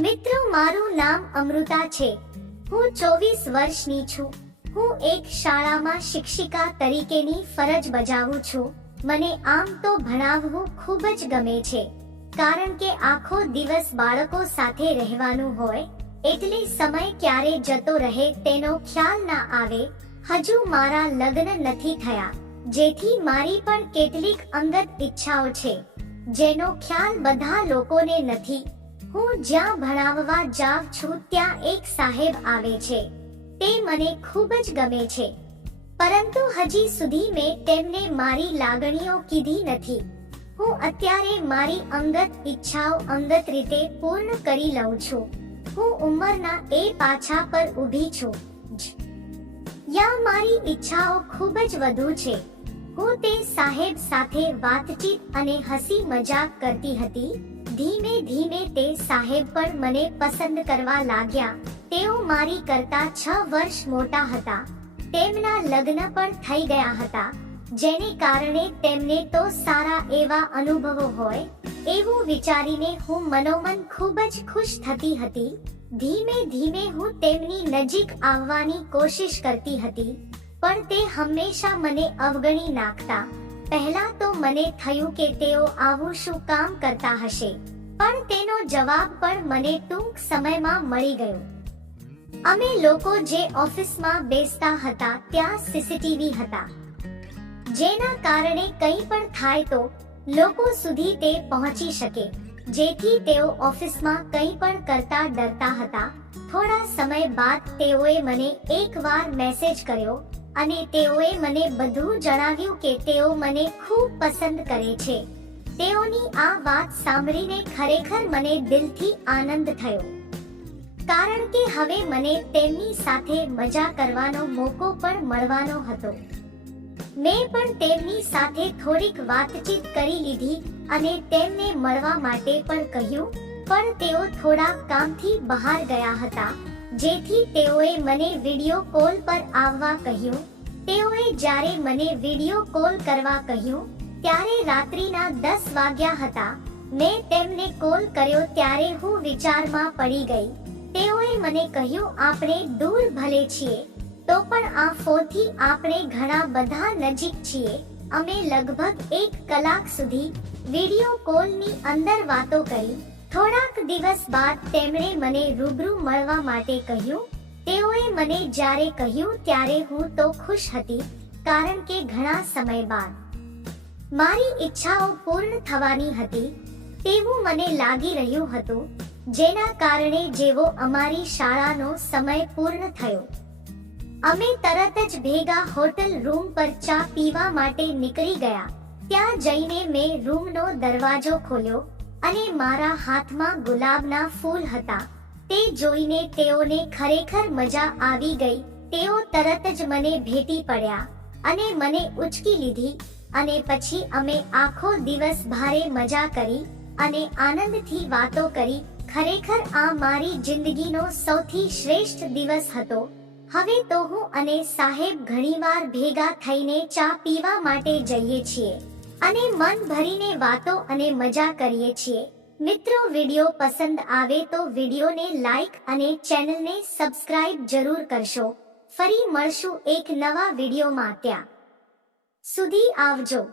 મિત્રો, મારું નામ અમૃતા છે. હું ચોવીસ વર્ષની છું. હું એક શાળામાં શિક્ષિકા તરીકેની ફરજ બજાવું છું. મને આમ તો ભણાવવું ખૂબ જ ગમે છે. કારણ કે આખો દિવસ બાળકો સાથે રહેવાનું હોય, એટલે સમય ક્યારે જતો રહે તેનો ખ્યાલ ના આવે. હજુ મારા લગ્ન નથી થયા, જેથી મારી પણ કેટલીક અંગત ઈચ્છાઓ છે. જેનો ખ્યાલ બધા લોકોને નથી. હું જ્યાં ભણાવવા જાઉં છું, ત્યાં એક સાહેબ આવે છે. તે મને ખૂબ જ ગમે છે. પરંતુ હજી સુધી મેં તેમને મારી લાગણીઓ કીધી નથી. હું અત્યારે મારી અંગત ઈચ્છાઓ અંગત રીતે પૂર્ણ કરી લઉં છું. હું ઉંમરના એ પાછા પર ઊભી છું. યા મારી ઈચ્છાઓ ખૂબ જ વધુ છે. હું તે સાહેબ સાથે વાતચીત અને હસી મજાક કરતી હતી. ધીમે ધીમે તે સાહેબ પણ મને પસંદ કરવા લાગ્યા. તેઓ મારી કરતા છ વર્ષ મોટા હતા. તેમના લગ્ન પણ થઈ ગયા હતા. જેને કારણે તેમને તો સારા એવા અનુભવો હોય, એવું વિચારીને હું મનોમન ખૂબ જ ખુશ થતી હતી. ધીમે ધીમે હું તેમની નજીક આવવાની કોશિશ કરતી હતી, પણ તે હંમેશા મને અવગણી નાખતા. પહેલા તો મને થયું કે તેઓ આવું શું કામ કરતા હશે, પણ તેનો જવાબ પણ મને ટૂંક સમયમાં મળી ગયો. અમે લોકો જે ઓફિસમાં બેસતા હતા, ત્યાં સીસીટીવી હતા. જેના કારણે કંઈ પણ થાય તો લોકો સુધી તે પહોંચી શકે, જેથી તેઓ ઓફિસમાં કંઈ પણ કરતા ડરતા હતા. થોડા સમય બાદ તેઓએ મને એકવાર મેસેજ કર્યો અને તેઓએ મને બધું જણાવ્યું કે તેઓ મને ખૂબ પસંદ કરે છે. તેઓની આ વાત સાંભળીને ખરેખર મને દિલથી આનંદ થયો. કારણ કે હવે મને તેમની સાથે મજા કરવાનો મોકો પણ મળવાનો હતો. મેં પણ તેમની સાથે થોડીક વાતચીત કરી લીધી અને તેમને મળવા માટે પણ કહ્યું, પણ તેઓ થોડા કામથી બહાર ગયા હતા. જેથી તેઓએ મને વિડિયો કોલ પર આવવા કહ્યું. તેઓએ જ્યારે મને વિડિયો કોલ કરવા કહ્યું, ત્યારે રાત્રિના દસ વાગ્યા હતા. મેં તેમને કોલ કર્યો ત્યારે હું વિચારમાં પડી ગઈ. તેઓએ મને કહ્યું, આપણે દૂર ભલે છીએ, તો પણ આ ફોનથી આપણે ઘણા બધા નજીક છીએ. અમે લગભગ એક કલાક સુધી વિડિયો કોલની અંદર વાતો કરી. થોડાક દિવસ બાદ તેમણે મને રૂબરૂ મળવા માટે કહ્યું. તેઓએ મને જ્યારે કહ્યું ત્યારે હું તો ખુશ હતી, કારણ કે ઘણા સમય બાદ. મારી ઈચ્છાઓ પૂર્ણ થવાની હતી, તેવું મને લાગી રહ્યું હતું, જેના કારણે જેવો અમારી શાળાનો સમય પૂર્ણ થયો. અમે તરત જ ભેગા હોટલ રૂમ પર ચા પીવા માટે નીકળી ગયા. ત્યાં જઈને મેં રૂમનો દરવાજો ખોલ્યો અને મારા હાથમાં ગુલાબના ફૂલ હતા. તે જોઈને તેઓને ખરેખર મજા આવી ગઈ. તેઓ તરત જ મને ભેટી પડ્યા અને મને ઉચકી લીધી અને પછી અમે આખો દિવસ ભારે મજા કરી અને આનંદથી વાતો કરી. ખરેખર આ મારી જિંદગીનો સૌથી શ્રેષ્ઠ દિવસ હતો. હવે તો હું અને સાહેબ ઘણીવાર ભેગા થઈને ચા પીવા માટે જઈએ છીએ. અને મન ભરીને વાતો અને મજા કરીએ છીએ. મિત્રો, વિડિયો પસંદ આવે તો વિડિયોને લાઈક અને ચેનલને સબસ્ક્રાઇબ જરૂર કરશો. ફરી મળશું એક નવા વિડિયોમાં ત્યાં સુધી આવજો.